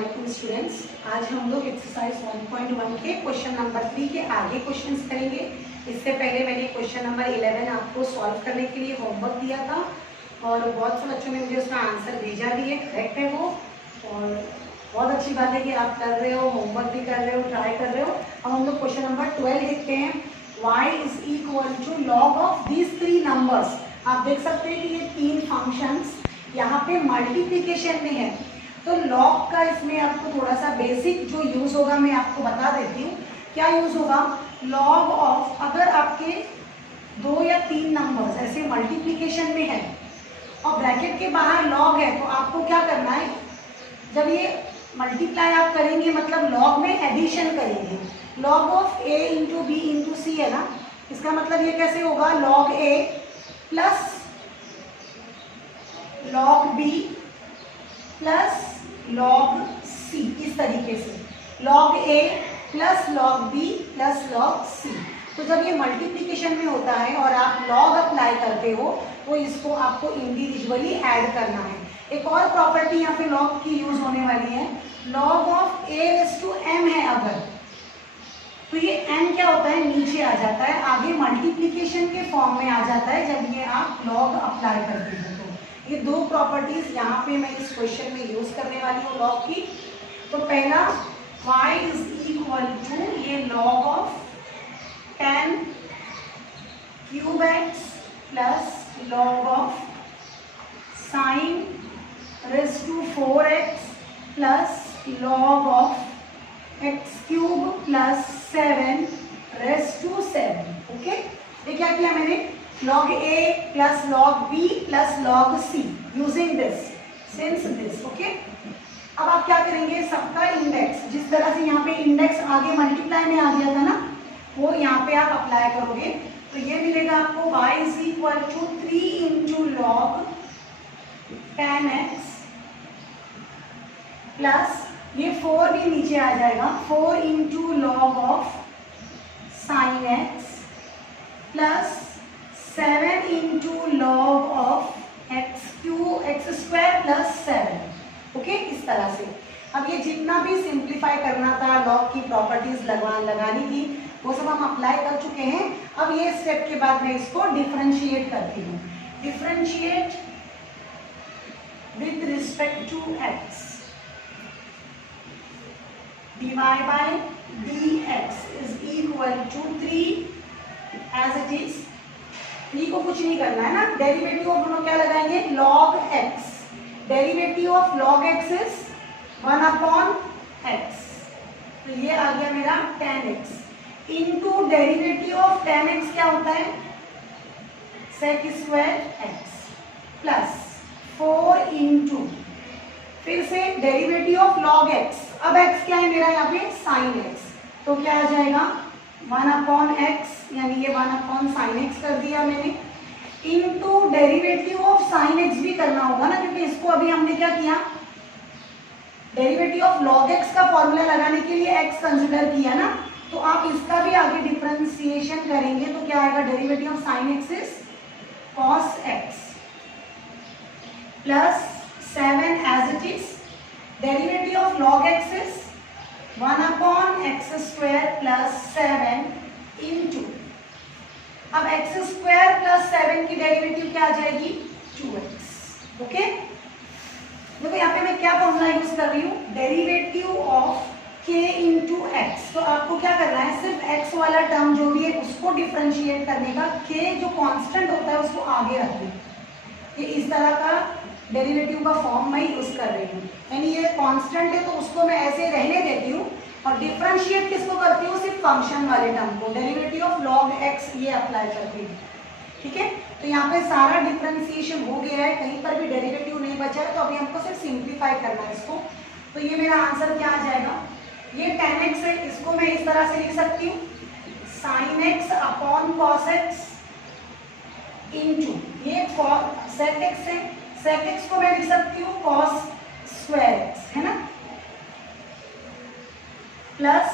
वालेकुम स्टूडेंट्स। आज हम लोग एक्सरसाइज 1.1 के क्वेश्चन नंबर 3 के आगे क्वेश्चंस करेंगे। इससे पहले मैंने क्वेश्चन नंबर 11 आपको सॉल्व करने के लिए होमवर्क दिया था और बहुत से बच्चों ने मुझे उसका आंसर भेजा भी है, करेक्ट है वो, और बहुत अच्छी बात है कि आप कर रहे हो, होमवर्क भी कर रहे हो, ट्राई कर रहे हो। अब हम लोग क्वेश्चन नंबर 12 देखते हैं। y is equal to log of these 3 numbers. आप देख सकते हैं कि ये 3 फंक्शंस यहाँ पे मल्टीप्लिकेशन में है, तो लॉग का इसमें आपको थोड़ा सा बेसिक जो यूज होगा मैं आपको बता देती हूँ। क्या यूज होगा? लॉग ऑफ, अगर आपके 2 या 3 नंबर्स ऐसे मल्टीप्लिकेशन में है और ब्रैकेट के बाहर लॉग है, तो आपको क्या करना है, जब ये मल्टीप्लाई आप करेंगे मतलब लॉग में एडिशन करेंगे। Log of a into B into C है ना, इसका मतलब ये कैसे होगा, log a plus log b plus log c, इस तरीके से log a plus log b plus log c। तो जब ये मल्टीप्लिकेशन में होता है और आप लॉग अप्लाई करते हो तो इसको आपको इंडिविजुअली ऐड करना है। एक और प्रॉपर्टी यहाँ पे लॉग की यूज होने वाली है, log of a raise to m है अगर, तो ये n क्या होता है, नीचे आ जाता है, आगे मल्टीप्लिकेशन के फॉर्म में आ जाता है जब ये आप लॉग अप्लाई करते हो। तो ये 2 प्रॉपर्टीज यहाँ पे मैं इस क्वेश्चन में यूज करने वाली हूँ लॉग की। तो पहला y इज इक्वल टू ये log of 10 cube x plus log of sine raise to 4x plus log of x cube plus 7 raise to 7। Okay, ये क्या किया मैंने, log a plus log b plus log c using this since this. Okay, अब आप क्या करेंगे, सबका index, जिस तरह से यहाँ पे इंडेक्स आगे मल्टीप्लाई में आ गया था ना, वो यहाँ पे आप अप्लाई करोगे तो ये मिलेगा आपको y is equal to 3 into log 10x plus ये 4 भी नीचे आ जाएगा, 4 into log of sine x plus 7 into log of x square plus 7। Okay, इस तरह से। अब ये जितना भी सिंप्लीफाई करना था, लॉग की प्रॉपर्टीज लगानी थी, वो सब हम अप्लाई कर चुके हैं। अब ये स्टेप के बाद मैं इसको डिफरेंशिएट करती हूँ। Differentiate with respect to x, dy by dx is equal to 3 as it is. 3 को कुछ नहीं करना है ना, डेरिवेटिव ऑफ दोनों क्या लगाएंगे, log x। Derivative of log x is 1 upon x, तो ये आ गया मेरा 10x into derivative of 10x क्या होता है, sec square x plus 4 into फिर से डेरिवेटिव ऑफ log x। अब x क्या है मेरा यहाँ पे, sin x, तो क्या आ जाएगा 1 अपॉन x, यानी ये 1 अपॉन साइन एक्स कर दिया मैंने, into derivative of sine x भी करना होगा ना, क्योंकि इसको अभी हमने क्या किया, डेरिवेटिव ऑफ log x का फॉर्मूला लगाने के लिए x कंसिडर किया ना, तो आप इसका भी आगे डिफरेंशिएशन करेंगे तो क्या आएगा, derivative of sine x is cos x plus 7 as it is, derivative of log x is 1 upon x square plus 7 into, अब एक्स स्क्वायर प्लस 7 की डेरिवेटिव क्या आ जाएगी, 2x। ओके, देखो यहाँ पे मैं क्या फॉर्मूला यूज कर रही हूँ, derivative of k into x. तो आपको क्या करना है, सिर्फ x वाला टर्म जो भी है उसको डिफरेंशिएट करने का, k जो कांस्टेंट होता है उसको आगे रखना। ये इस तरह का डेरिवेटिव का फॉर्म मैं यूज कर रही हूँ, यानी ये कांस्टेंट है तो उसको मैं ऐसे रहने देती हूँ और डिफरेंशिएट किसको करती हूँ, सिर्फ फंक्शन वाले टर्म को, डेरिवेटिव ऑफ log x ये अप्लाई करती हूँ। ठीक है, तो यहाँ पे सारा डिफरेंशिएशन हो गया है, कहीं पर भी डेरिवेटिव नहीं बचा है, तो अभी हमको सिर्फ सिंप्लीफाई करना है इसको। तो ये मेरा आंसर क्या आ जाएगा, ये 10x है, इसको मैं इस तरह से लिख सकती हूँ, sin x upon cos x into ये sec x है, sec x को मैं लिख सकती हूँ cos स्क्वायर x, है ना, प्लस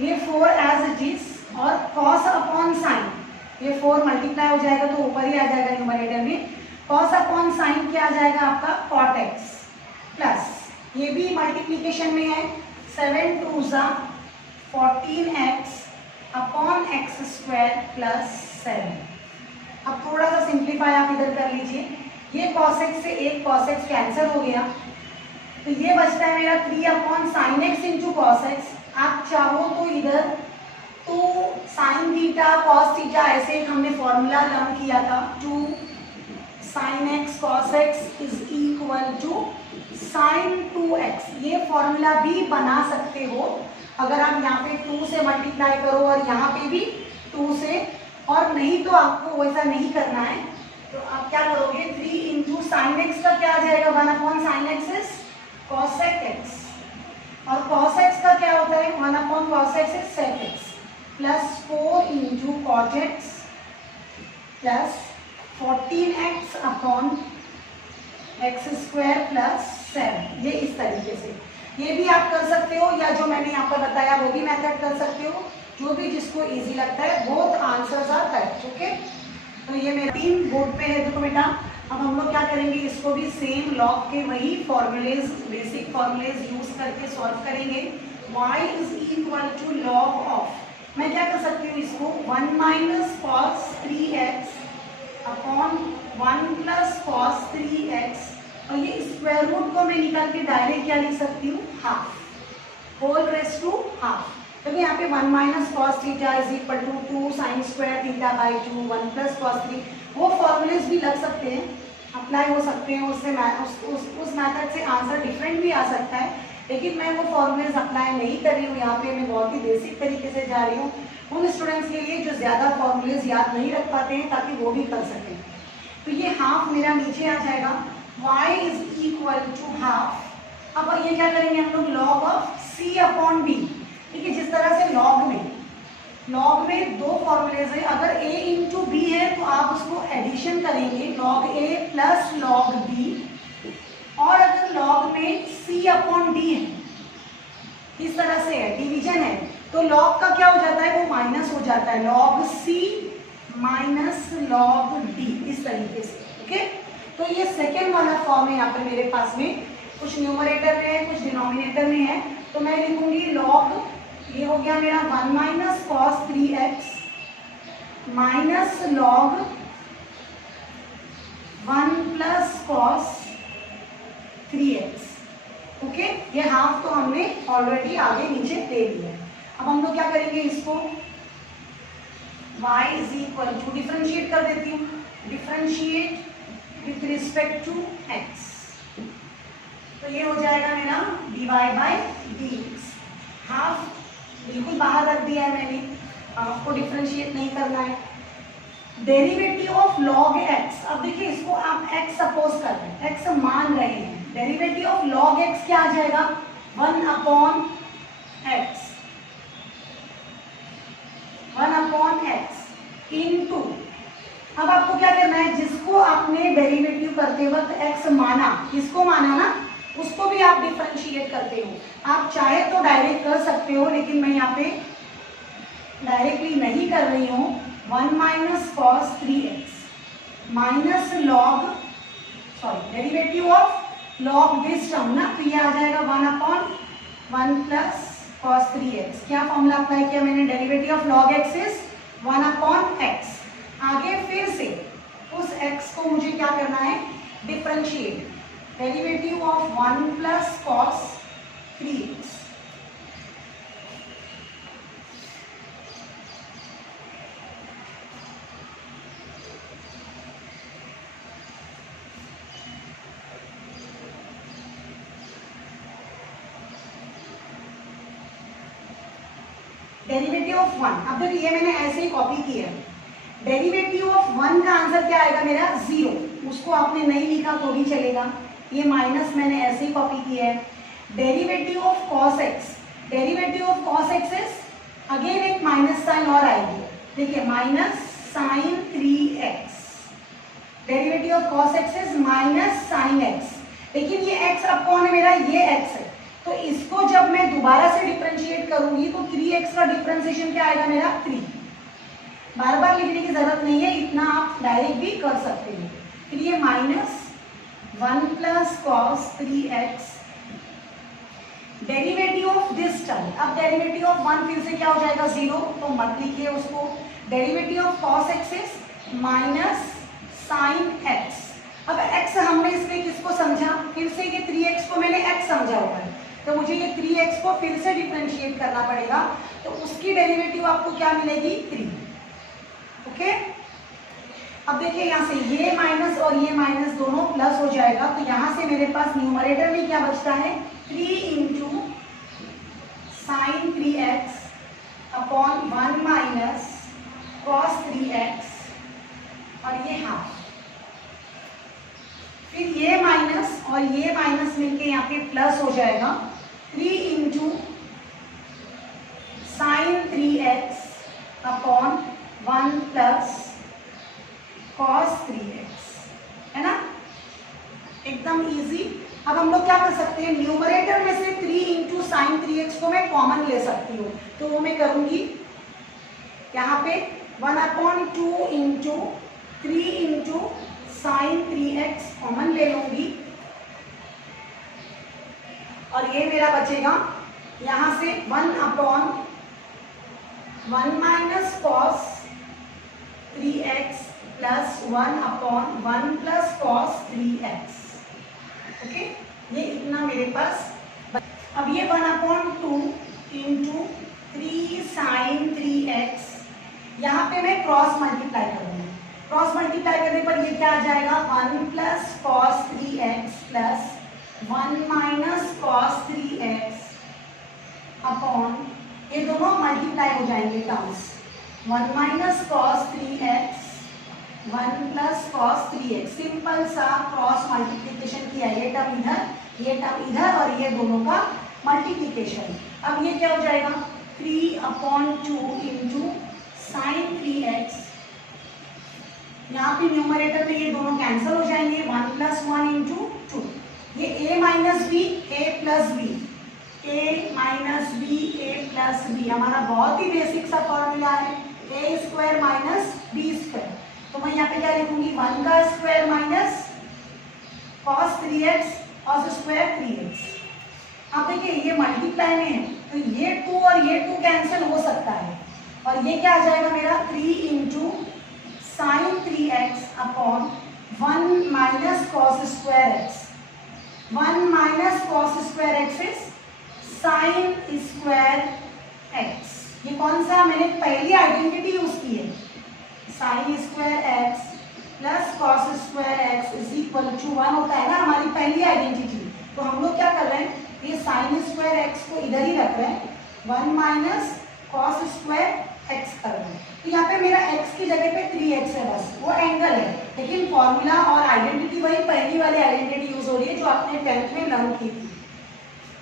ये 4 एज इट इज, और cos अपॉन साइन, ये 4 मल्टीप्लाई हो जाएगा तो ऊपर ही आ जाएगा न्यूमरेटर में, cos अपॉन साइन क्या आ जाएगा आपका cot x, प्लस ये भी मल्टीप्लीकेशन में है, 7 2 14x upon x square plus 7। अब थोड़ा सा सिंप्लीफाई आप इधर कर लीजिए, ये cos x से एक cos x कैंसिल हो गया, तो ये बचता है मेरा 3 upon sine x into cos x. आप चाहो तो इधर 2 साइन थीटा कॉस थीटा ऐसे हमने फॉर्मूला लर्न किया था, 2 sine x cos x is equal to sine 2x, ये फॉर्मूला भी बना सकते हो अगर आप यहाँ पे 2 से मल्टीप्लाई करो और यहाँ पे भी 2 से, और नहीं तो आपको वैसा नहीं करना है तो आप क्या करोगे 3 इंटू साइन एक्स का क्या आ जाएगा 1 upon sine x is cosec x, और कॉस एक्स का क्या होता है 1 upon cos x is sec x, plus 4 into cot x plus 14x upon x square plus 7। ये इस तरीके से ये भी आप कर सकते हो, या जो मैंने यहाँ पर बताया वो भी मेथड कर सकते हो, जो भी जिसको इजी लगता है। Both answers are correct. Okay, तो ये मेरा 3 बोर्ड पे है। देखो बेटा, अब हम लोग क्या करेंगे, इसको भी सेम लॉग के वही फॉर्मूलेज, बेसिक फॉर्मूलेज यूज करके सॉल्व करेंगे। y is equal to log of, मैं क्या कर सकती हूँ इसको 1 minus cos 3x upon 1 plus cos 3x, और ये स्क्वायर रूट को मैं निकाल के डायरेक्ट क्या लिख सकती हूँ half, whole raise to half. तो यहाँ पे 1 minus cos theta is equal to 2 sine square theta by 2, 1 plus cos 3, वो फॉर्मूलेज भी लग सकते हैं, अप्लाई हो सकते हैं, उससे उस मैथड से आंसर डिफरेंट भी आ सकता है, लेकिन मैं वो फॉर्मूलेज अप्लाई नहीं कर रही हूँ यहाँ पे, मैं बहुत ही बेसिक तरीके से जा रही हूँ उन स्टूडेंट्स के लिए जो ज़्यादा फॉर्मूलेज याद नहीं रख पाते हैं, ताकि वो भी कर सकें। तो ये हाफ मेरा नीचे आ जाएगा, y is equal to half. अब ये क्या करेंगे हम लोग log of c upon b, ठीक है। जिस तरह से लॉग में 2 फॉर्मूलेज है, अगर a इंटू बी है तो आप उसको एडिशन करेंगे log a plus log b, और अगर लॉग में c अपॉन d है, इस तरह से है, डिवीजन है, तो लॉग का क्या हो जाता है, वो माइनस हो जाता है, log c minus log d, इस तरीके से। ओके, तो ये सेकेंड वाला फॉर्म है यहाँ पर मेरे पास में, कुछ न्यूमरेटर में है कुछ डिनोमिनेटर में है, तो मैं लिखूंगी लॉग, ये हो गया मेरा 1 minus cos 3x minus log 1 plus cos 3x। Okay, ये हाफ तो हमने ऑलरेडी आगे नीचे दे दिया। अब हम लोग क्या करेंगे, इसको y is equal to differentiate कर देती हूँ, differentiate with respect to x, तो ये हो जाएगा मेरा dy बाई dx। हाफ बिल्कुल बाहर रख दिया है मैंने, हाफ को डिफरेंशिएट नहीं करना है। डेरिवेटिव ऑफ log x, अब देखिए इसको आप x सपोज कर रहे हैं, x मान रहे हैं, डेरिवेटिव ऑफ log x क्या आ जाएगा 1 upon x, 1 upon x into, अब आपको क्या करना है, जिसको आपने डेरिवेटिव करते वक्त x माना, किसको माना ना, उसको भी आप डिफरेंशिएट करते हो। आप चाहे तो डायरेक्ट कर सकते हो, लेकिन मैं यहाँ पे डायरेक्टली नहीं कर रही हूँ। 1 minus cos 3x minus log, sorry derivative of log this term ना, तो ये आ जाएगा 1 अपॉन 1 प्लस कॉस 3x। क्या फॉर्मूला अप्लाई किया मैंने, derivative of log x is 1 upon x। आगे फिर से उस x को मुझे क्या करना है, differentiate, derivative of 1 plus cos 3x। Derivative of 1, अब देखिए ये मैंने ऐसे ही कॉपी किया है, डेरिवेटिव ऑफ 1 का आंसर क्या आएगा मेरा 0, उसको आपने नहीं लिखा तो भी चलेगा, ये माइनस मैंने ऐसे ही कॉपी किया है। Derivative of cos x, derivative of cos x is again एक माइनस साइन और आएगी, देखिए minus sine 3x, derivative of cos x is minus sine x, लेकिन ये x अपॉन मेरा ये x है, तो इसको जब मैं दोबारा से डिफरेंशिएट करूंगी तो 3x का डिफरेंशिएशन क्या आएगा मेरा 3। बार बार लिखने की जरूरत नहीं है, इतना आप डायरेक्ट भी कर सकते हो। फिर ये minus 1 plus cos 3x derivative of this term, अब डेरिवेटिव ऑफ 1 फिर से क्या हो जाएगा 0, तो मत लिखिए उसको। Derivative of cos x is minus sine x। अब x हमने इसमें किसको समझा, फिर से ये 3x को मैंने x समझा हुआ है, तो मुझे ये 3x को फिर से डिफरेंशिएट करना पड़ेगा, तो उसकी डेरिवेटिव आपको क्या मिलेगी 3। ओके, अब देखिए यहाँ से ये माइनस और ये माइनस दोनों प्लस हो जाएगा, तो यहाँ से मेरे पास न्यूमरेटर में क्या बचता है 3 into sine 3x upon 1 minus cos 3x और ये हाफ, फिर ये माइनस और ये माइनस मिलके यहाँ पे प्लस हो जाएगा 3 into sine 3x upon 1 plus cos 3x, है ना, एकदम इजी। अब हम लोग क्या कर सकते हैं, न्यूमरेटर में से 3 इंटू साइन 3x को मैं कॉमन ले सकती हूँ, तो वो मैं करूँगी यहाँ पे 1/2 into 3 into sine 3x common ले लूँगी, और ये मेरा बचेगा यहाँ से 1/1 minus cos 3x plus 1/1 plus cos 3x। Okay, ये इतना मेरे पास। अब ये 1/2 इंटू 3 साइन 3x, यहाँ पे मैं क्रॉस मल्टीप्लाई करूँगी, क्रॉस मल्टीप्लाई करने पर ये क्या आ जाएगा 1 plus cos 3x plus 1 minus cos 3x upon, ये दोनों मल्टीप्लाई हो जाएंगे terms, 1 minus cos 3x 1 plus cos 3x, simple सा क्रॉस मल्टीप्लिकेशन किया, ये टर्म इधर और ये दोनों का मल्टीप्लिकेशन। अब ये क्या हो जाएगा 3/2 इंटू साइन 3x, यहाँ पे न्यूमरेटर में ये दोनों कैंसिल हो जाएंगे, 1 प्लस 1 इंटू 2, ये a minus b a plus b, a minus b a plus b, हमारा बहुत ही बेसिक सा फॉर्मूला है, a square minus b square. तो मैं यहाँ पे क्या लिखूंगी 1 का स्क्वायर माइनस cos 3x और स्क्वायर 3x। अब देखिए ये मल्टीप्लाई में है, तो ये 2 और ये 2 कैंसिल हो सकता है, और ये क्या आ जाएगा मेरा 3 into sine 3x upon 1 minus cos square x, 1 minus cos square x is sine square x। ये कौन सा मैंने पहली आइडेंटिटी यूज की है, sine square x plus cos square x is equal to 1 होता है ना हमारी पहली आइडेंटिटी। तो हम लोग क्या कर रहे हैं, ये साइन स्क्वायर x को इधर ही रख रहे हैं, 1 माइनस कॉस स्क्वायर x कर रहे हैं, तो यहाँ पे मेरा x की जगह पे 3x है, बस वो एंगल है, लेकिन फॉर्मूला और आइडेंटिटी वही पहली वाली आइडेंटिटी यूज हो रही है जो आपने 10th में लर्न की थी।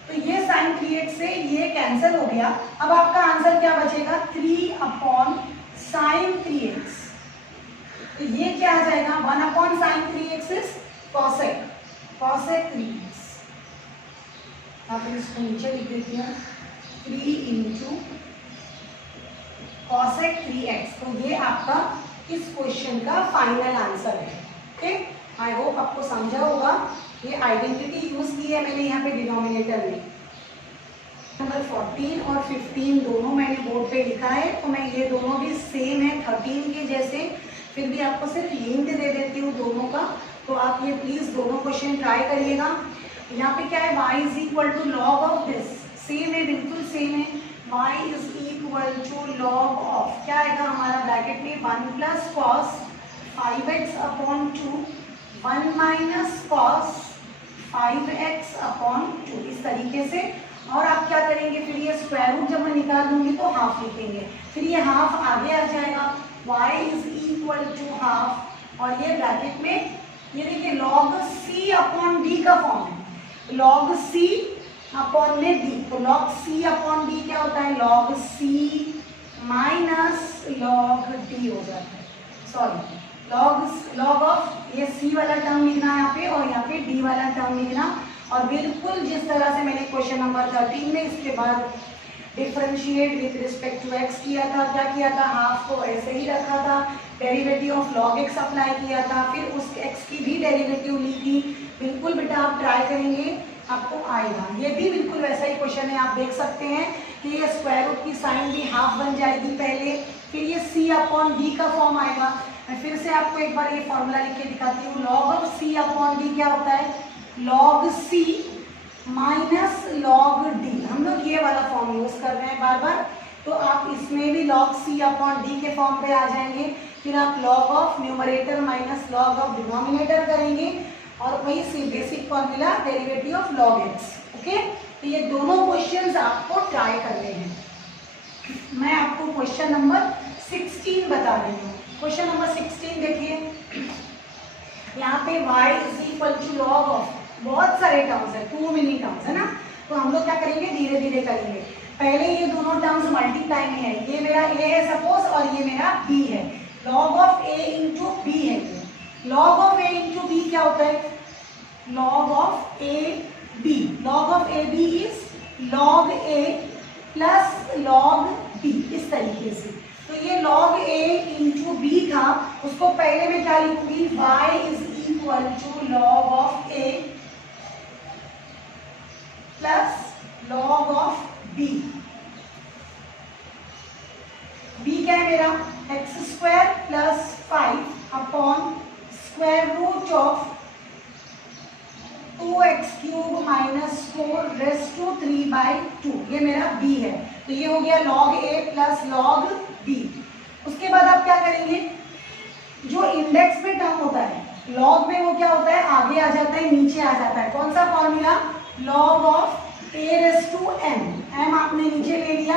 तो ये साइन 3x से ये कैंसिल हो गया, अब आपका आंसर क्या बचेगा 3 साइन 3x, तो ये क्या आ जाएगा 1 sign 3x is cosec 3x। आप इसको नीचे लिख देती हूँ 3 इंटू कॉसेक 3x, तो ये आपका इस क्वेश्चन का फाइनल आंसर है। ओके, आई होप आपको समझा होगा, ये आइडेंटिटी यूज की है मैंने यहाँ पे डिनोमिनेटर में। नंबर 14 और 15 दोनों मैंने बोर्ड पे लिखा है, तो मैं ये दोनों भी सेम है 13 के जैसे, फिर भी आपको सिर्फ लिंक दे देती हूँ दोनों का, तो आप ये प्लीज दोनों क्वेश्चन ट्राई करिएगा। यहाँ पे क्या है y is equal to log of this, same है बिल्कुल सेम है, y is equal to log of क्या आएगा हमारा ब्रैकेट में 1 plus cos 5x upon 2 1 minus cos 5x upon 2 इस तरीके से। और आप क्या करेंगे, फिर ये स्क्वायर रूट जब मैं निकाल दूंगी तो हाफ लिखेंगे, फिर ये हाफ आगे आ जाएगा, y is equal to half, और ये ब्रैकेट में ये देखिए लॉग c अपॉन d का फॉर्म है, लॉग c अपॉन में d, तो लॉग c अपॉन d क्या होता है log c minus log d हो जाता है, सॉरी लॉग ऑफ ये c वाला टर्म लिखना है यहाँ पे, और यहाँ पे d वाला टर्म लिखना, और बिल्कुल जिस तरह से मैंने क्वेश्चन नंबर 13 में इसके बाद differentiate with respect to x किया था, क्या किया था हाफ को ऐसे ही रखा था, derivative of log x apply किया था, फिर उस x की भी डेरिवेटिव ली थी। बिल्कुल बेटा आप ट्राई करेंगे आपको आएगा। ये भी बिल्कुल वैसा ही क्वेश्चन है, आप देख सकते हैं कि ये स्क्वायर रूट की साइन भी हाफ बन जाएगी पहले, फिर ये c अपॉन डी का फॉर्म आएगा। मैं फिर से आपको एक बार ये फॉर्मूला लिख के दिखाती हूँ। Log of c upon D क्या होता है, log c minus log D. हम लोग ये वाला फॉर्म यूज कर रहे हैं बार बार, तो आप इसमें भी लॉग c अपॉन डी के फॉर्म पे आ जाएंगे। फिर आप log of numerator minus log of denominator करेंगे और वही सी basic formula derivative of log x. Okay, तो ये दोनों क्वेश्चंस आपको ट्राई करने हैं। मैं आपको क्वेश्चन नंबर 16 बता रही हूँ। क्वेश्चन नंबर 16 देखिए, यहाँ पे y is equal to log of, बहुत सारे टर्म्स है, 2 मिनी टर्म्स है ना, तो हम लोग क्या करेंगे, धीरे धीरे करेंगे। पहले ये दोनों टर्म्स मल्टीप्लाई में है, ये मेरा a है सपोज और ये मेरा b है। Log of a into b है ये। Log of a into b क्या होता है, log of a b। Log of a b is log a plus log b, इस तरीके से। तो ये लॉग a इंटू बी था, उसको पहले मैं क्या लिखूंगी, y is equal to log of a plus log of b। b क्या है मेरा, x square plus 5 upon square root of 2x cube minus 4 raise to 3/2, ये मेरा b है। तो ये हो गया log a plus log b। उसके बाद आप क्या करेंगे, जो इंडेक्स में टर्म होता है log में, वो क्या होता है, आगे आ जाता है, नीचे आ जाता है। कौन सा formula, log of a raise to m, m आपने नीचे ले लिया,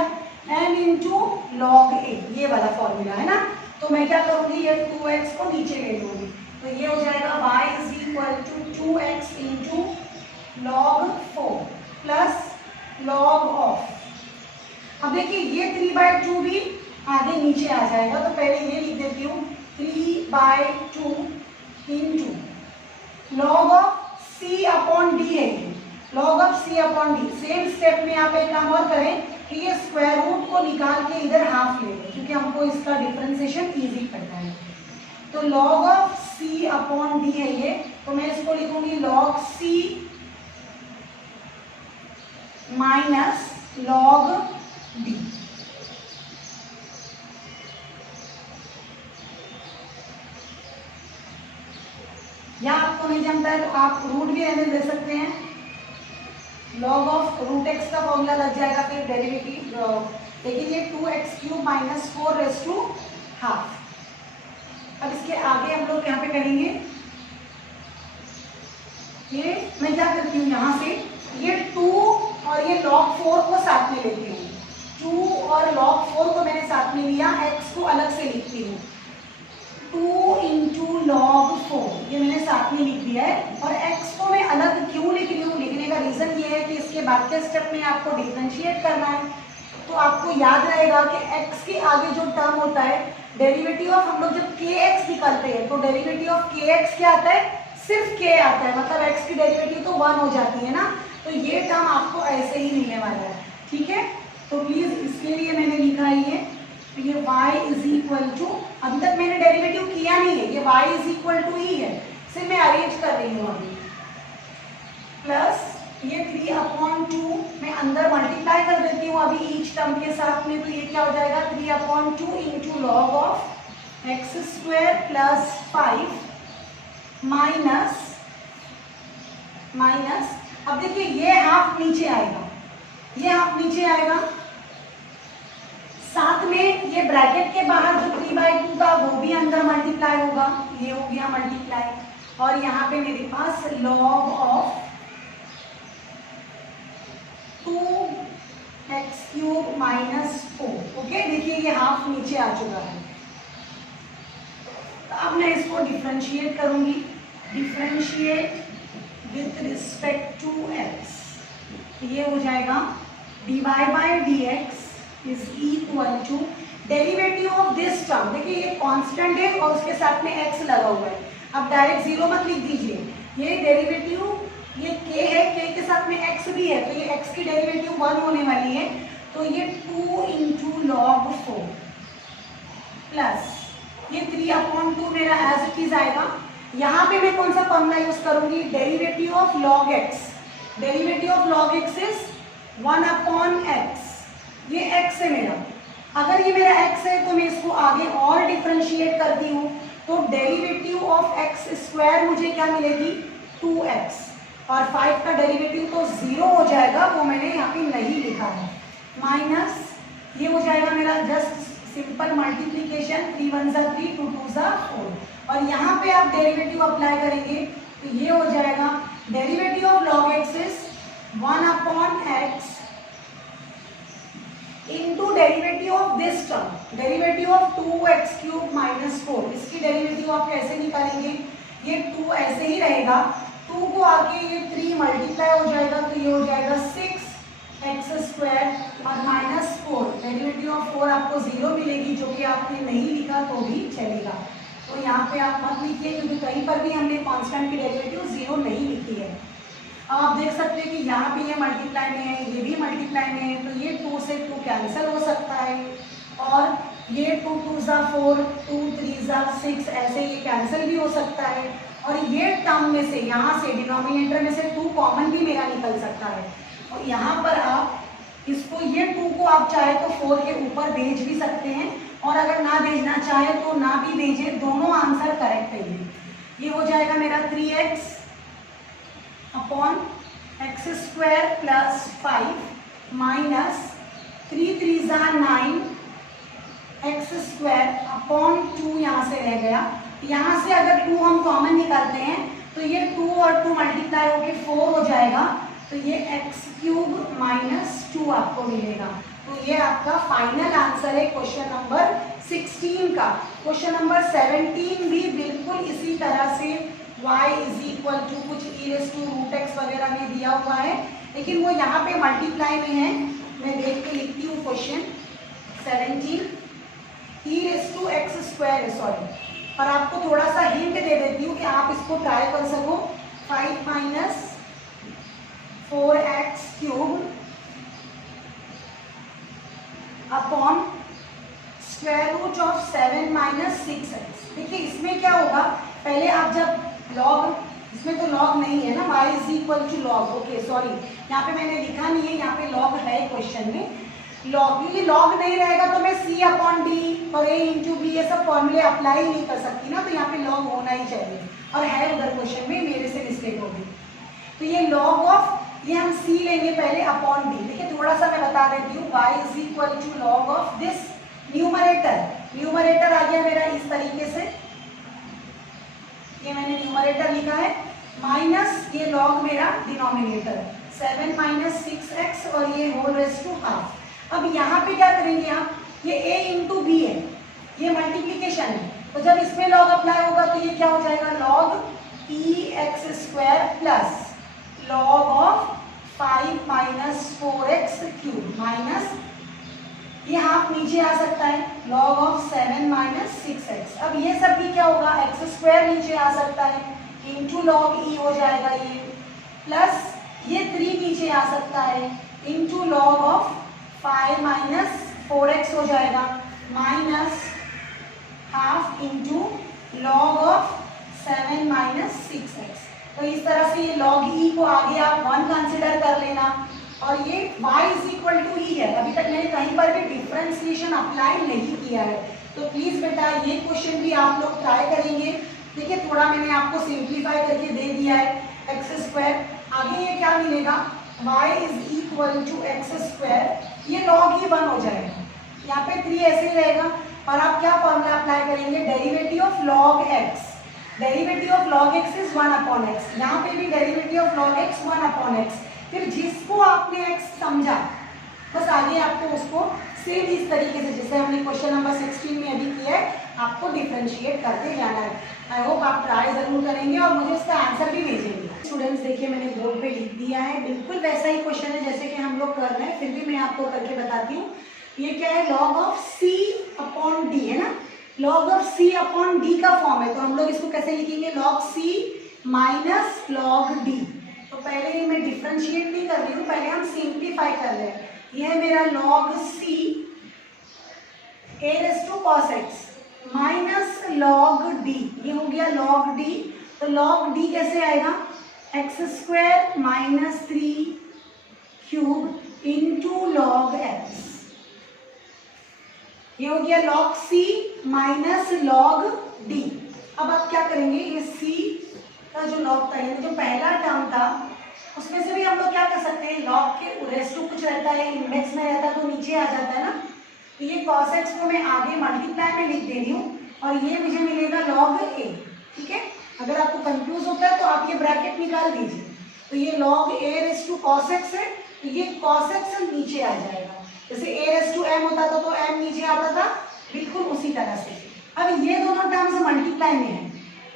m इंटू log a, ये वाला फॉर्मूला है ना। तो मैं क्या करूंगी, ये 2x को नीचे ले लूंगी, तो ये हो जाएगा y is equal to 2x into log 4 plus log of, अब देखिए ये 3/2 भी आगे नीचे आ जाएगा, तो पहले ये लिख देती हूँ 3/2 into log of c upon D है ये, log of c upon D. Same step में आप एक काम और करें कि ये स्क्वायर रूट को निकाल के इधर हाफ ले लें, क्योंकि हमको इसका डिफरेंशिएशन इजी करना है। तो log of c upon D है ये, तो मैं इसको लिखूंगी log c minus log d। या आपको नहीं जमता है तो आप रूट भी रहने दे सकते हैं, log ऑफ रूट एक्स का फॉर्मूला लग जाएगा फिर डेरिवेटिव, लेकिन ये 2x cube minus 4 raise to half. अब इसके आगे हम लोग यहाँ पे करेंगे, ये मैं क्या करती हूँ, यहाँ से ये 2 और ये log 4 को साथ में लेती हूँ। 2 और log 4 को मैंने साथ में लिया, x को अलग से लिखती हूँ, 2 इंटू log 4, ये मैंने साथ में लिख दिया है। और x को मैं अलग क्यों लिख रही हूँ, लिखने का रीजन ये है कि इसके बाद के स्टेप में आपको डिफरेंशिएट करना है। तो आपको याद रहेगा कि x के आगे जो टर्म होता है, डेरिवेटिव ऑफ, हम लोग जब kx निकालते हैं तो डेरिवेटिव ऑफ kx क्या आता है, सिर्फ k आता है, मतलब x की डेरिवेटिव तो 1 हो जाती है ना। तो ये टर्म आपको ऐसे ही मिलने वाला है, ठीक है। तो प्लीज इसके लिए मैंने लिखा है ये y इज इक्वल टू, अभी तक मैंने डेरिवेटिव किया नहीं है, ये y इज इक्वल टू ही है, सिर्फ मैं अरेंज कर रही हूँ अभी। प्लस ये 3/2 मैं अंदर मल्टीप्लाई कर देती हूँ अभी ईच टर्म के साथ में, तो ये क्या हो जाएगा 3/2 into log of x square plus 5 minus, अब देखिए ये हाफ नीचे आएगा, ये हाफ नीचे आएगा, साथ में ये ब्रैकेट के बाहर जो 3/2 था वो भी अंदर मल्टीप्लाई होगा, ये हो गया मल्टीप्लाई, और यहाँ पे मेरे पास log of 2x cube minus 4। Okay, देखिए ये हाफ नीचे आ चुका है। तो अब मैं इसको डिफरेंशिएट करूंगी, differentiate with respect to x, ये हो जाएगा dy by dx is equal to derivative of this term, देखिए ये कांस्टेंट है और उसके साथ में x लगा हुआ है। अब डायरेक्ट जीरो मत लिख दीजिए, ये डेरिवेटिव, ये k है, k के साथ में x भी है, तो ये x की डेरिवेटिव 1 होने वाली है, तो ये 2 इंटू लॉग 4 प्लस ये 3/2 मेरा एज इट इज आएगा। यहाँ पे मैं कौन सा फॉर्मूला यूज करूंगी, derivative of log x, derivative of log x is 1/x, ये x है मेरा। अगर ये मेरा x है तो मैं इसको आगे और डिफरेंशिएट करती हूँ, तो डेरिवेटिव ऑफ x स्क्वायर मुझे क्या मिलेगी 2x, और 5 का डेरिवेटिव तो 0 हो जाएगा, वो मैंने यहाँ पे नहीं लिखा है, माइनस ये हो जाएगा मेरा जस्ट सिंपल मल्टीप्लीकेशन, 3 1 ज़ा 3, 2 2 ज़ा 4, और यहाँ पे आप डेरिवेटिव अप्लाई करेंगे तो ये हो जाएगा derivative of log x is 1/x into derivative of this term, derivative of 2x³ minus 4, इसकी डेरिवेटिव आप कैसे निकालेंगे, ये 2 ऐसे ही रहेगा, 2 को आगे ये 3 मल्टीप्लाई हो जाएगा, तो ये हो जाएगा 6x² और माइनस 4, डेरिवेटिव ऑफ 4 आपको 0 मिलेगी, जो कि आपने नहीं लिखा तो भी चलेगा। तो यहाँ पे आप मत लिखिए, क्योंकि कहीं पर भी हमने कांस्टेंट की डेरिवेटिव 0 नहीं लिखी है। अब आप देख सकते हैं कि यहाँ पे ये मल्टीप्लाई में है, ये भी मल्टीप्लाई में है, तो ये 2 से 2 कैंसिल हो सकता है, और ये 2 2 ज़ा 4, 2 3 ज़ा 6, ऐसे ये कैंसिल भी हो सकता है, और ये टर्म में से यहाँ से डिनोमिनेटर में से 2 कॉमन भी मेरा निकल सकता है, और यहाँ पर आप इसको ये 2 को आप चाहे तो 4 के ऊपर भेज भी सकते हैं, और अगर ना भेजना चाहे तो ना भी भेजे, दोनों आंसर करेक्ट है। ये हो जाएगा मेरा 3x upon x² plus 5 minus 3 3 ज़ा 9 x² अपॉन 2, यहाँ से रह गया, यहाँ से अगर 2 हम कॉमन निकालते हैं तो ये 2 और 2 मल्टीप्लाई होकर 4 हो जाएगा, तो ये x³ माइनस 2 आपको मिलेगा। तो ये आपका फाइनल आंसर है क्वेश्चन नंबर 16 का। क्वेश्चन नंबर 17 भी बिल्कुल इसी तरह से y इज इक्वल टू कुछ e⁻√x वगैरह में दिया हुआ है, लेकिन वो यहाँ पे मल्टीप्लाई में है। मैं देख के लिखती हूँ क्वेश्चन 17, e⁻x² है, सॉरी, और आपको थोड़ा सा हिंट दे देती हूँ कि आप इसको ट्राई कर सको। 5 minus 4x³ upon square root of 7 minus 6x। देखिए इसमें क्या होगा, पहले आप जब लॉग, इसमें तो लॉग नहीं है ना, y is equal to log, okay sorry, यहाँ पे मैंने लिखा नहीं है, यहाँ पे लॉग है क्वेश्चन में, लॉग, क्योंकि लॉग नहीं रहेगा तो मैं c/d और a/b ये सब फॉर्मूले अप्लाई नहीं कर सकती ना, तो यहाँ पे लॉग होना ही चाहिए, और है उधर क्वेश्चन में, मेरे से मिस्टेक हो गई। तो ये लॉग ऑफ, ये हम c लेंगे पहले अपॉन d। देखिए थोड़ा सा मैं बता देती हूँ, y is equal to log of this numerator, numerator आ गया मेरा इस तरीके से, ये मैंने न्यूमरेटर लिखा है, माइनस ये लॉग मेरा डिनोमिनेटर 7 माइनस 6x, और ये होल रेज़ टू हाफ। अब यहाँ पे क्या करेंगे आप, ये a इंटू बी है, ये मल्टीप्लीकेशन है, तो जब इसमें लॉग अप्लाई होगा तो ये क्या हो जाएगा, log e⁻x² plus log of 5 minus 4x³ minus ये हाफ नीचे आ सकता है, लॉग ऑफ 7 माइनस 6x। अब ये सब भी क्या होगा, x² नीचे आ सकता है, इंटू लॉग e हो जाएगा ये, प्लस ये 3 नीचे आ सकता है, into log of 5 minus 4x हो जाएगा, minus half into log of 7 minus 6x। तो इस तरह से ये लॉग e को आगे आप 1 कंसिडर कर लेना, और ये y इज इक्वल टू ई है। अभी तक मैंने कहीं पर भी डिफरेंशिएशन अप्लाई नहीं किया है, तो प्लीज बेटा ये क्वेश्चन भी आप लोग ट्राई करेंगे। देखिए थोड़ा मैंने आपको सिंप्लीफाई करके दे दिया है, x², आगे ये क्या मिलेगा, y is equal to x², ये log ही 1 हो जाएगा, यहाँ पे 3 ऐसे ही रहेगा, और आप क्या फॉर्मूला अप्लाई करेंगे, derivative of log x, derivative of log x is 1/x, यहाँ पे भी derivative of log x 1/x। फिर जिसको आपने x समझा, बस आगे आपको उसको सेम इस तरीके से जैसे हमने क्वेश्चन नंबर 16 में अभी किया है, आपको डिफरेंशिएट करते जाना है। आई होप आप ट्राई जरूर करेंगे और मुझे इसका आंसर भी भेजेंगे। स्टूडेंट्स देखिए मैंने बोर्ड पे लिख दिया है, बिल्कुल वैसा ही क्वेश्चन है जैसे कि हम लोग कर रहे हैं, फिर भी मैं आपको करके बताती हूँ। ये क्या है, log ऑफ c/d है ना, log ऑफ c/d का फॉर्म है, तो हम लोग इसको कैसे लिखेंगे, log c minus log d। तो पहले ही मैं डिफरेंशिएट नहीं कर रही हूँ, पहले हम सिंप्लीफाई कर रहे हैं। यह है मेरा log c a⁻cos x minus log d, ये हो गया log d। तो log d कैसे आएगा, x square minus 3 cube into log x, ये हो गया log c minus log D. अब आप क्या करेंगे, ये सी का जो लॉग था, यानी जो पहला टर्म था, उसमें से भी हम लोग क्या कर सकते हैं, लॉग के रेस्ट टू कुछ रहता है, इंडेक्स में रहता है तो नीचे आ जाता है ना, तो ये cos x को मैं आगे मल्टीप्लाई में लिख दे रही हूँ और ये मुझे मिलेगा log a। ठीक है, अगर आपको कंफ्यूज होता है तो आप ये ब्रैकेट निकाल दीजिए, तो ये log a raise to cos x है, तो ये cos x नीचे आ जाएगा, जैसे a रेस टू m होता था तो m नीचे आता था, बिल्कुल उसी तरह से। अब ये दोनों टर्म्स मल्टीप्लाई में है,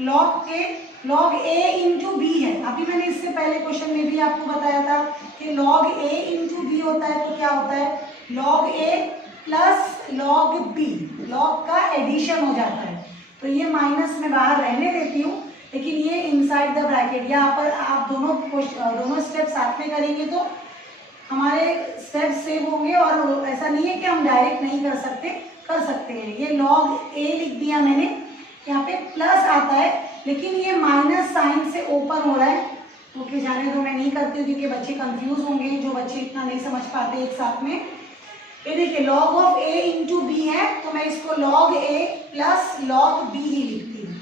log a इंटू बी है, अभी मैंने इससे पहले क्वेश्चन में भी आपको बताया था कि log a इंटू बी होता है तो क्या होता है, log a plus log b, log का एडिशन हो जाता है, तो ये माइनस में बाहर रहने देती हूँ, लेकिन ये इनसाइड द ब्रैकेट, यहाँ पर आप दोनों स्टेप साथ में करेंगे तो हमारे स्टेप सेव होंगे, और ऐसा नहीं है कि हम डायरेक्ट नहीं कर सकते हैं। ये log a लिख दिया मैंने, यहाँ पे प्लस आता है लेकिन ये माइनस साइन से ओपन हो रहा है, ओके जाने दो, मैं नहीं करती हूँ क्योंकि बच्चे कंफ्यूज होंगे, जो बच्चे इतना नहीं समझ पाते एक साथ में। ये देखिए log of a into b है, तो मैं इसको log a plus log b ही लिखती हूँ।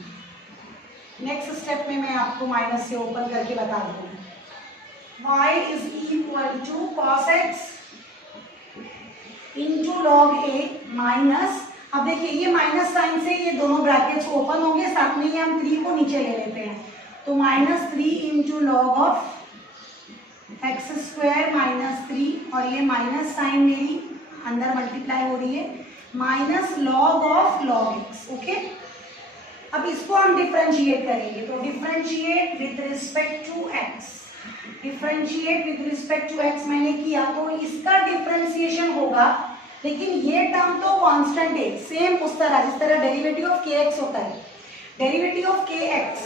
नेक्स्ट स्टेप में मैं आपको माइनस से ओपन करके बता दूंगी। y is equal to cos x into log a minus, अब देखिए ये माइनस साइन से ये दोनों ब्रैकेट्स ओपन होंगे, साथ में ही हम 3 को नीचे ले लेते हैं, तो -3 into log of x square minus 3, और ये माइनस साइन मेरी अंदर मल्टीप्लाई हो रही है, minus log of log x. Okay, अब इसको हम डिफरेंशिएट करेंगे, तो differentiate with respect to x, differentiate with respect to x मैंने किया, तो इसका डिफरेंशिएशन होगा, लेकिन ये टर्म तो कांस्टेंट है, सेम उस तरह जिस तरह डेरिवेटिव ऑफ के एक्स होता है, डेरिवेटिव ऑफ के एक्स,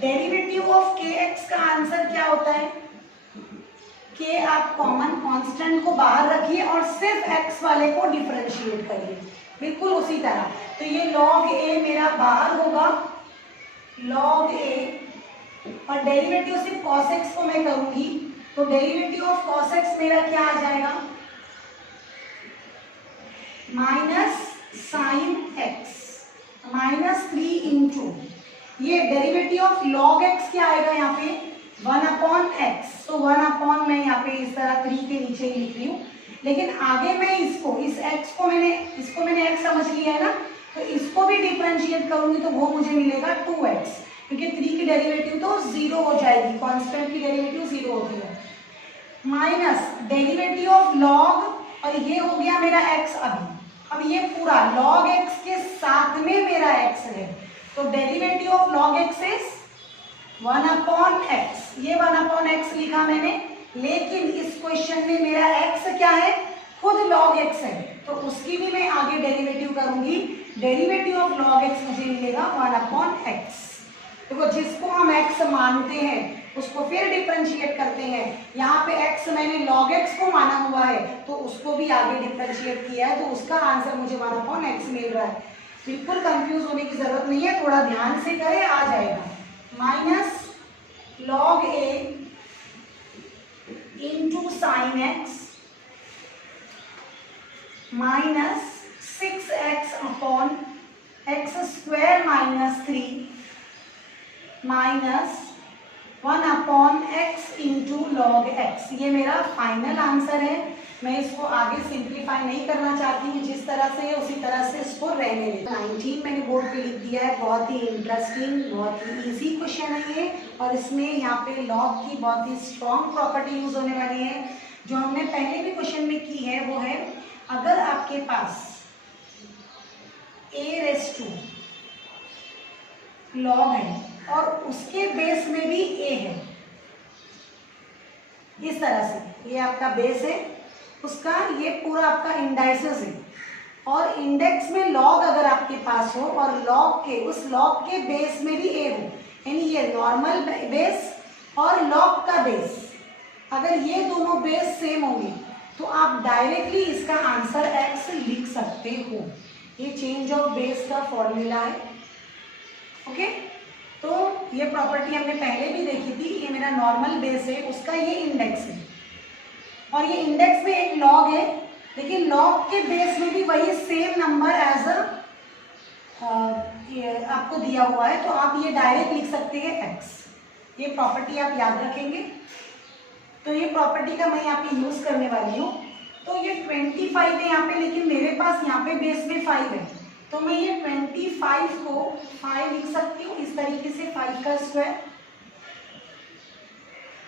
डेरिवेटिव ऑफ के एक्स का आंसर क्या होता है, के आप कॉमन कांस्टेंट को बाहर रखिए और सिर्फ एक्स वाले को डिफरेंशिएट करिए, बिल्कुल उसी तरह। तो ये log a मेरा बाहर होगा, log a, और डेरिवेटिव सिर्फ cos x को मैं करूंगी, तो डेरिवेटिव ऑफ cos x मेरा क्या आ जाएगा, माइनस साइन एक्स -3 इंटू, ये डेरिवेटिव ऑफ log x क्या आएगा यहाँ पे 1/x, तो 1 मैं यहाँ पे इस तरह 3 के नीचे ही लिख रही हूँ, लेकिन आगे मैं इसको इसको मैंने x समझ लिया है ना, तो इसको भी डिफरेंशिएट करूंगी तो वो मुझे मिलेगा 2x, क्योंकि 3 की डेरिवेटिव तो 0 हो जाएगी, कांस्टेंट की डेरिवेटिव 0 होती है, माइनस डेरिवेटिव ऑफ log, और ये हो गया मेरा x। अब ये पूरा log x के साथ में मेरा x है, तो derivative of log x is 1/x, ये 1/x लिखा मैंने, लेकिन इस क्वेश्चन में मेरा x क्या है, खुद log x है, तो उसकी भी मैं आगे डेरिवेटिव करूंगी, डेरिवेटिव ऑफ log x मुझे मिलेगा 1/x। देखो जिसको हम x मानते हैं उसको फिर डिफरेंशिएट करते हैं, यहाँ पे x मैंने log x को माना हुआ है तो उसको भी आगे डिफरेंशिएट किया है, तो उसका आंसर मुझे 1/x मिल रहा है। बिल्कुल कंफ्यूज होने की जरूरत नहीं है, थोड़ा ध्यान से करें, आ जाएगा, minus log a into sine x minus 6x upon x square -3 minus 1/x into log x, ये मेरा फाइनल आंसर है। मैं इसको आगे सिंप्लीफाई नहीं करना चाहती हूँ, जिस तरह से उसी तरह से इसको रहने दें। 19 मैंने बोर्ड पे लिख दिया है, बहुत ही इंटरेस्टिंग, बहुत ही इजी क्वेश्चन है ये, और इसमें यहाँ पे लॉग की बहुत ही स्ट्रॉन्ग प्रॉपर्टी यूज होने वाली है, जो हमने पहले भी क्वेश्चन में की है, वो है अगर आपके पास a रेस टू लॉग है और उसके बेस में भी a है, इस तरह से ये आपका बेस है, उसका ये पूरा आपका इंडाइसेस है, और इंडेक्स में लॉग अगर आपके पास हो और उस लॉग के बेस में भी a हो, यानी ये नॉर्मल बेस और लॉग का बेस, अगर ये दोनों बेस सेम होंगे तो आप डायरेक्टली इसका आंसर x लिख सकते हो। ये चेंज ऑफ बेस का फॉर्मूला है। ओके, तो ये प्रॉपर्टी हमने पहले भी देखी थी, ये मेरा नॉर्मल बेस है, उसका ये इंडेक्स है और ये इंडेक्स में एक लॉग है, लेकिन लॉग के बेस में भी वही सेम नंबर एज अ आपको दिया हुआ है, तो आप ये डायरेक्ट लिख सकते हैं x। ये प्रॉपर्टी आप याद रखेंगे। तो ये प्रॉपर्टी का मैं यहाँ पे यूज करने वाली हूँ। तो ये 25 है यहाँ पे, लेकिन मेरे पास यहाँ पे बेस में 5 है, तो मैं ये 25 को 5 लिख सकती हूँ इस तरीके से, 5 का स्क्वायर,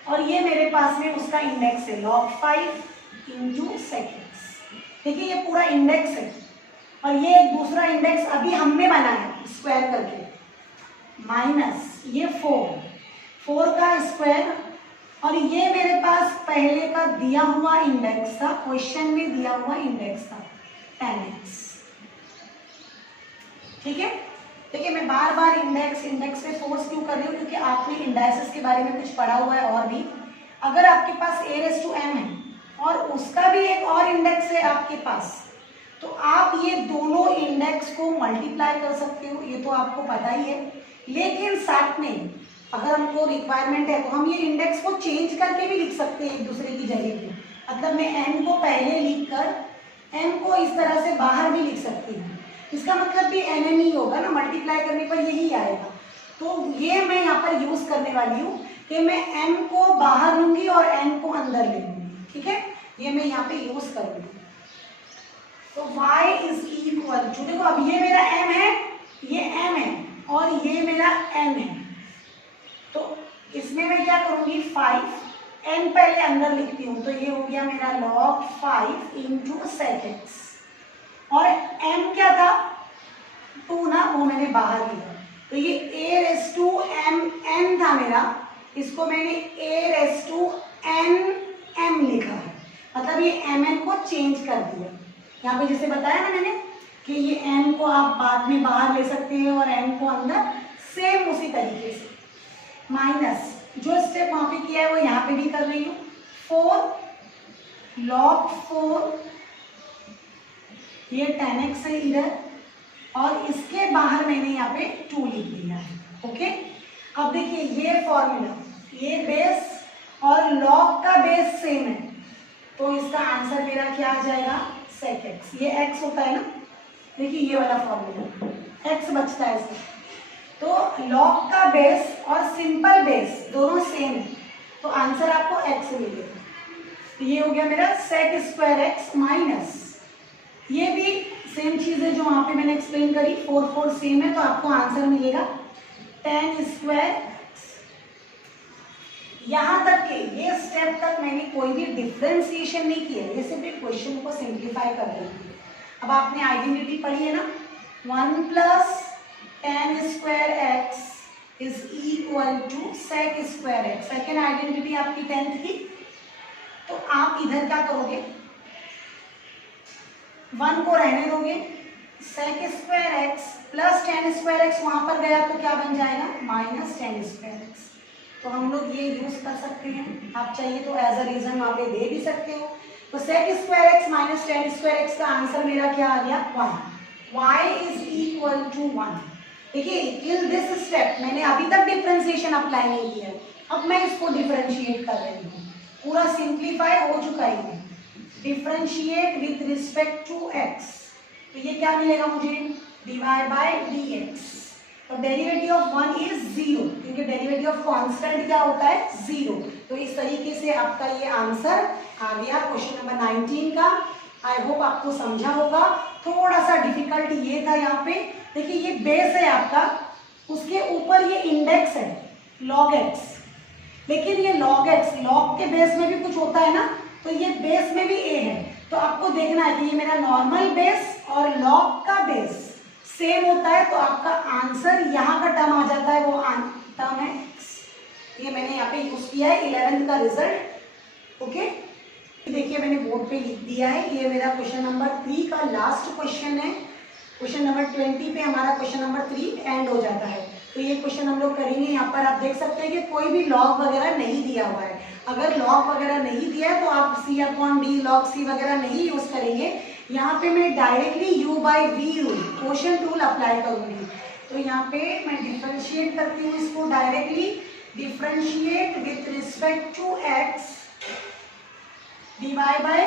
और ये मेरे पास में उसका इंडेक्स है log 5 इंटू सेकेंड्स। देखिए ये पूरा इंडेक्स है और ये एक दूसरा इंडेक्स अभी हमने बनाया स्क्वायर करके, माइनस ये 4 का स्क्वायर, और ये मेरे पास पहले का दिया हुआ इंडेक्स था, क्वेश्चन में दिया हुआ इंडेक्स था 10x। ठीक है, देखिए मैं बार बार इंडेक्स पे फोर्स क्यों कर रही हूँ, क्योंकि आपने इंडाइसेस के बारे में कुछ पढ़ा हुआ है। और भी अगर आपके पास a⁻m है और उसका भी एक और इंडेक्स है आपके पास, तो आप ये दोनों इंडेक्स को मल्टीप्लाई कर सकते हो, ये तो आपको पता ही है। लेकिन साथ में अगर हमको रिक्वायरमेंट है तो हम ये इंडेक्स को चेंज करके भी लिख सकते हैं एक दूसरे की जगह पे। मतलब मैं m को पहले लिखकर m को इस तरह से बाहर भी लिख सकती हूँ, इसका मतलब भी nm ही होगा ना, मल्टीप्लाई करने पर यही आएगा। तो ये मैं यहाँ पर यूज करने वाली हूँ कि मैं m को बाहर लूंगी और n को अंदर ले लूंगी। ठीक है, ये मैं यहाँ पे यूज करूंगी। तो y इज इक्वल टू, देखो अब ये मेरा m है, ये m है और ये मेरा n है, तो इसमें मैं क्या करूंगी 5, n पहले अंदर लिखती हूँ, तो ये हो गया मेरा log 5 इंटू सेकेंड्स, और m क्या था 2 ना, वो मैंने बाहर लिया, तो ये a⁻m था मेरा, इसको मैंने a⁻n लिखा है, मतलब ये mn को चेंज कर दिया। यहाँ पे जैसे बताया ना मैंने कि ये n को आप बाद में बाहर ले सकते हैं और n को अंदर, सेम उसी तरीके से माइनस जो स्टेप वहां पे किया है वो यहाँ पे भी कर रही हूँ। 4 log 4, ये 10x है इधर, और इसके बाहर मैंने यहाँ पे 2 लिख दिया है। ओके, अब देखिए ये फॉर्मूला, ये बेस और log का बेस सेम है, तो इसका आंसर मेरा क्या आ जाएगा sec x। ये x होता है ना, देखिए ये वाला फॉर्मूला x बचता है इसमें, तो log का बेस और सिंपल बेस दोनों सेम है, तो आंसर आपको x मिलेगा। तो ये हो गया मेरा sec स्क्वायर x माइनस, ये भी सेम चीज है जो वहां पे मैंने एक्सप्लेन करी, 4 सेम है, तो आपको आंसर मिलेगा 10 स्क्वायर x। यहाँ तक के ये स्टेप तक मैंने कोई भी डिफ्रेंसिएशन नहीं किया, ये सिर्फ एक क्वेश्चन को सिंप्लीफाई कर रही है। अब आपने आइडेंटिटी पढ़ी है ना, 1 plus 10 square x is equal to sec square x। Second identity आपकी 10th की, तो आप इधर क्या करोगे, 1 को रहने दोगे, sec square x plus 10 square x वहां पर गया तो क्या बन जाएगा माइनस 10 स्क्वायर x। तो हम लोग ये यूज कर सकते हैं, आप चाहिए तो एज अ रीजन वहां पे दे भी सकते हो। तो sec square x minus 10 square x का आंसर मेरा क्या आ गया 1। y is equal to 1। देखिए टिल दिस स्टेप मैंने अभी तक डिफरेंशिएशन अप्लाई नहीं किया, अब मैं इसको डिफरेंशिएट कर रही हूँ, पूरा सिंप्लीफाई हो चुका है। Differentiate with respect to x, तो ये क्या मिलेगा मुझे dy बाय dx। तो डेरिवेटिव ऑफ 1 इज 0, क्योंकि डेरिवेटिव ऑफ कांस्टेंट क्या होता है 0। तो इस तरीके से आपका ये आंसर आ गया क्वेश्चन नंबर 19 का। आई होप आपको समझा होगा। थोड़ा सा डिफिकल्ट ये था यहाँ पे, देखिए ये बेस है आपका, उसके ऊपर ये इंडेक्स है log x, लेकिन ये log x, log के बेस में भी कुछ होता है ना, तो ये बेस में भी a है, तो आपको देखना है कि ये मेरा नॉर्मल बेस और log का बेस सेम होता है, तो आपका आंसर यहाँ का टर्म आ जाता है, वो टर्म है x। ये मैंने यहाँ पे यूज किया है 11th का रिजल्ट। ओके, देखिए मैंने बोर्ड पे लिख दिया है, ये मेरा क्वेश्चन नंबर 3 का लास्ट क्वेश्चन है। क्वेश्चन नंबर 20 पे हमारा क्वेश्चन नंबर 3 एंड हो जाता है। तो ये क्वेश्चन हम लोग करेंगे। यहाँ पर आप देख सकते हैं कि कोई भी लॉग वगैरह नहीं दिया हुआ है। अगर लॉग वगैरह नहीं दिया है तो आप c/d log c वगैरह नहीं यूज करेंगे। यहाँ पे मैं directly u/v rule, quotient rule apply करूंगी। तो यहाँ पे मैं डिफरेंशिएट करती हूँ इसको directly, differentiate with respect to x, dy by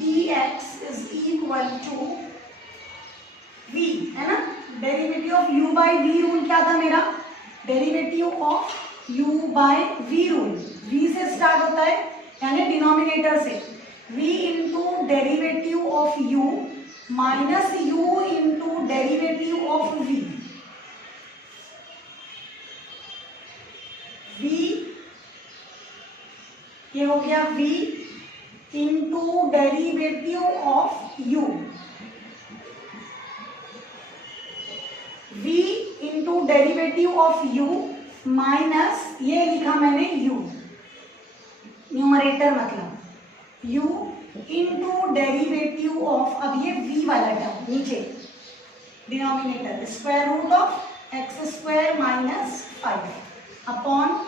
dx is equal to v, है ना। Derivative of u by v rule क्या था मेरा, derivative of u by v rule, v से स्टार्ट होता है यानी डिनोमिनेटर से, v into derivative of u minus u into derivative of v, v ये हो गया v into derivative of u, v into derivative of u minus ये लिखा मैंने u, न्यूमरेटर मतलब u इंटू डेरिवेटिव ऑफ, अब ये v वाला टर्म नीचे denominator, square root of x square minus 5 upon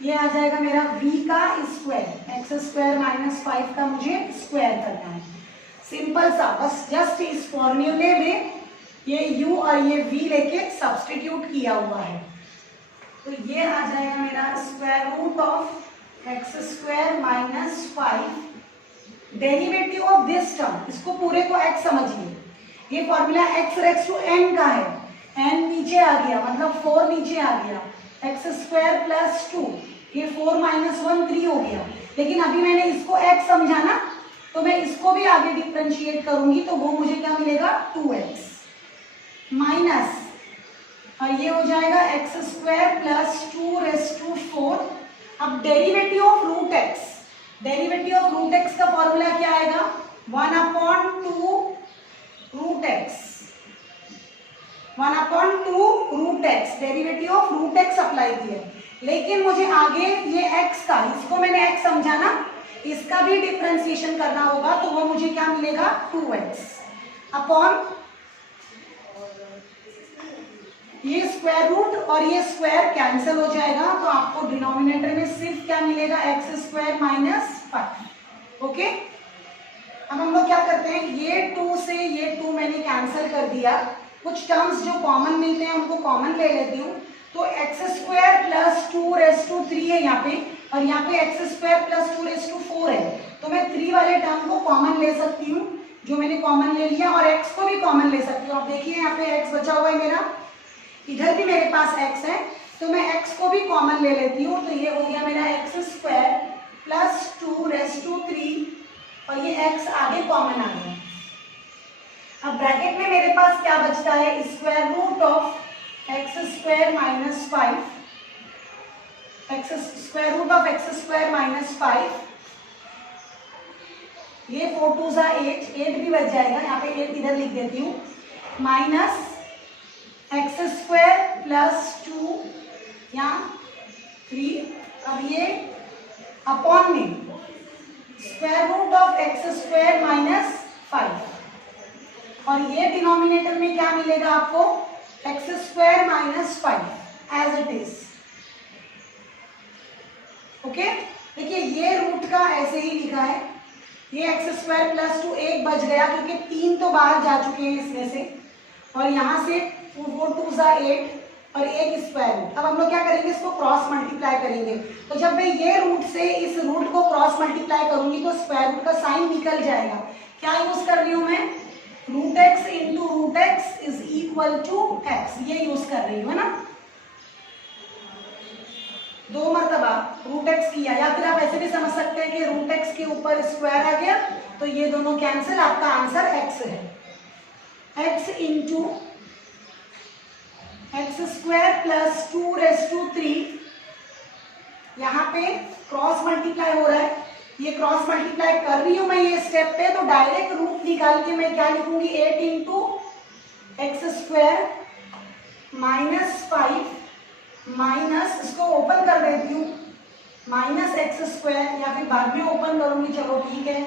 ये आ जाएगा मेरा v का स्क्वायर, एक्स स्क्वायर माइनस 5 का मुझे स्क्वायर करना है। सिंपल सा, बस जस्ट इस फॉर्मूले में ये u और ये v लेके सब्स्टिट्यूट किया हुआ है, तो ये आ जाएगा मेरा square root of x square minus 5, derivative of this term, इसको पूरे को x समझिए, ये formula x raise to n का है, n नीचे आ गया मतलब 4 नीचे आ गया, एक्स स्क्वायर प्लस 2, ये 4 माइनस 1 3 हो गया, लेकिन अभी मैंने इसको x समझा ना, तो मैं इसको भी आगे डिफरेंशिएट करूंगी तो वो मुझे क्या मिलेगा 2x माइनस, और ये हो जाएगा x square plus 2 raise to 4। अब derivative of root x, derivative of root x का फॉर्मूला क्या आएगा 1/2 root x, 1/2 root x, derivative of root x apply किया, लेकिन मुझे आगे ये x का, इसको मैंने x समझा ना, इसका भी डिफरेंशिएशन करना होगा, तो वो मुझे क्या मिलेगा 2x अपॉन ये स्क्वायर रूट और ये स्क्वायर कैंसिल हो जाएगा, तो आपको डिनोमिनेटर में सिर्फ क्या मिलेगा एक्स स्क्वायर माइनस 5। ओके, अब हम लोग क्या करते हैं, ये 2 से ये 2 मैंने कैंसिल कर दिया, कुछ टर्म्स जो कॉमन मिलते हैं उनको कॉमन ले लेती हूँ, तो x square plus 2 raise to 3 है यहाँ पे, और यहाँ पे x square plus 2 raise to 4 है, तो मैं 3 वाले टर्म को कॉमन ले सकती हूँ, जो मैंने कॉमन ले लिया, और x को भी कॉमन ले सकती हूँ। अब देखिए यहाँ पे x बचा हुआ है मेरा, इधर भी मेरे पास x है, तो मैं x को भी कॉमन ले लेती हूँ, तो ये हो गया मेरा x square plus 2 raise to 3, और ये x आगे कॉमन आ गया। अब ब्रैकेट में मेरे पास क्या बचता है, square root of x square minus 5, x square root of x square minus 5, ये 4 2 8, 8 भी बच जाएगा, यहाँ पे 8 इधर लिख देती हूँ, माइनस एक्स स्क्वायर प्लस 2 यहाँ 3, अब ये अपॉन में square root of x square minus 5, और ये डिनोमिनेटर में क्या मिलेगा आपको x square minus 5 as it is. Okay, देखिए ये रूट का ऐसे ही लिखा है, ये एक्स स्क्वायर प्लस 2 एक बच गया क्योंकि 3 तो बाहर जा चुके हैं इसमें से, और यहाँ से 4 2 8 और एक स्क्वायर रूट। अब हम लोग क्या करेंगे, इसको क्रॉस मल्टीप्लाई करेंगे, तो जब मैं ये रूट से इस रूट को क्रॉस मल्टीप्लाई करूंगी तो स्क्वायर रूट का साइन निकल जाएगा। क्या यूज कर रही हूँ मैं, root x into root x is equal to x, ये यूज कर रही हूँ, है ना। 2 मरतबा रूट एक्स किया, या फिर आप ऐसे भी समझ सकते हैं कि रूट एक्स के ऊपर स्क्वायर आ गया, तो ये दोनों कैंसिल, आपका आंसर एक्स है। X into x square plus 2 raise to 3, यहाँ पे क्रॉस मल्टीप्लाई हो रहा है, ये क्रॉस मल्टीप्लाई कर रही हूँ मैं ये स्टेप पे, तो डायरेक्ट रूट निकाल के मैं क्या लिखूंगी, 8 into x square minus 5 minus, इसको ओपन कर देती हूँ, माइनस एक्स स्क्वायर, या फिर बाद में ओपन करूंगी, चलो ठीक है।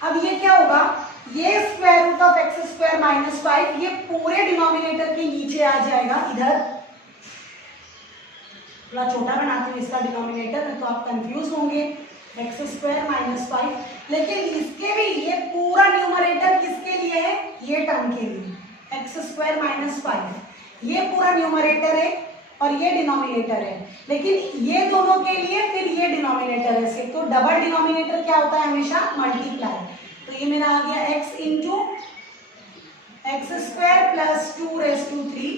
अब ये क्या होगा, ये square root of x square minus 5 ये पूरे डिनोमिनेटर के नीचे आ जाएगा, इधर थोड़ा छोटा बनाती हूँ इसका डिनोमिनेटर, तो आप कंफ्यूज होंगे, एक्स स्क्वायर माइनस 5, लेकिन इसके भी ये पूरा न्यूमरेटर किसके लिए है, ये टर्म के लिए, एक्स स्क्वायर माइनस 5। ये पूरा न्यूमरेटर है और ये डिनोमिनेटर है, लेकिन ये दोनों के लिए फिर ये डिनोमिनेटर है सिर्फ। तो डबल डिनोमिनेटर क्या होता है? हमेशा मल्टीप्लाई। तो ये मेरा आ गया x into x square plus 2⁻3।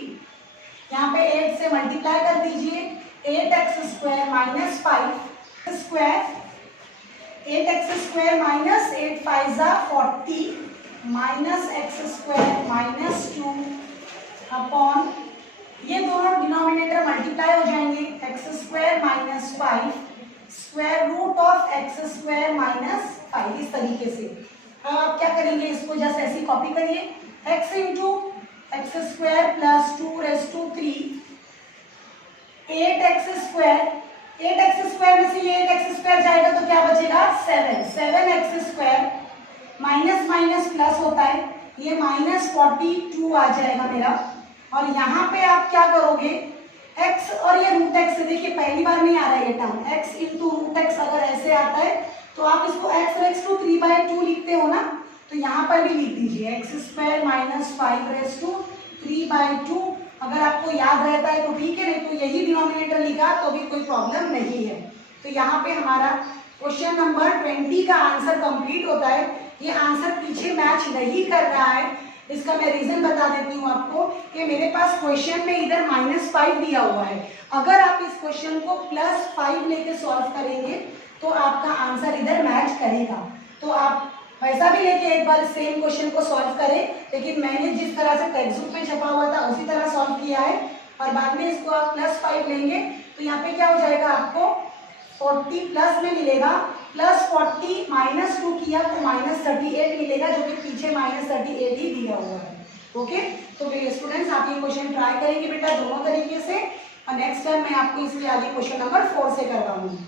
यहाँ पे 8 से मल्टीप्लाई कर दीजिए, 8x square minus 5 square, 8x square minus 8 5 40 minus x square minus 2 upon, ये दोनों डिनोमिनेटर मल्टीप्लाई हो जाएंगे, x square minus 5 square root of x square minus 5। इस तरीके से अब आप क्या करेंगे, इसको जस्ट ऐसी कॉपी करिए, x into x square plus 2⁻3 8x square, 8x square में से ये 8x स्क्वायर जाएगा तो क्या बचेगा 7x square minus minus plus होता है, ये माइनस 42 आ जाएगा मेरा। और यहाँ पे आप क्या करोगे, x और ये रूट एक्स, देखिए पहली बार नहीं आ रहा है ये term, x into root x अगर ऐसे आता है तो आप इसको x रेज़ टू 3/2 लिखते हो ना, तो यहाँ पर भी लिख दीजिए एक्स स्क्वायर माइनस 5⁻³ अगर आपको याद रहता है तो ठीक है, नहीं तो यही डिनोमिनेटर लिखा तो भी कोई प्रॉब्लम नहीं है। तो यहाँ पे हमारा क्वेश्चन नंबर 20 का आंसर कंप्लीट होता है। ये आंसर पीछे मैच नहीं कर रहा है, इसका मैं रीजन बता देती हूँ आपको कि मेरे पास क्वेश्चन में इधर -5 दिया हुआ है। अगर आप इस क्वेश्चन को +5 लेके सॉल्व करेंगे तो आपका आंसर इधर मैच करेगा। तो आप वैसा भी लेके एक बार सेम क्वेश्चन को सॉल्व करें, लेकिन मैंने जिस तरह से टेक्स्ट बुक में छपा हुआ था उसी तरह सॉल्व किया है। और बाद में इसको आप +5 लेंगे तो यहाँ पे क्या हो जाएगा, आपको 40 प्लस में मिलेगा, +40 -2 किया तो -38 मिलेगा, जो कि पीछे -38 ही दिया हुआ है। ओके, तो मेरे स्टूडेंट्स आप ये क्वेश्चन ट्राई करेंगे बेटा दोनों तरीके से, और नेक्स्ट टाइम मैं आपको इसके आगे क्वेश्चन नंबर 4 से करवाऊंगी।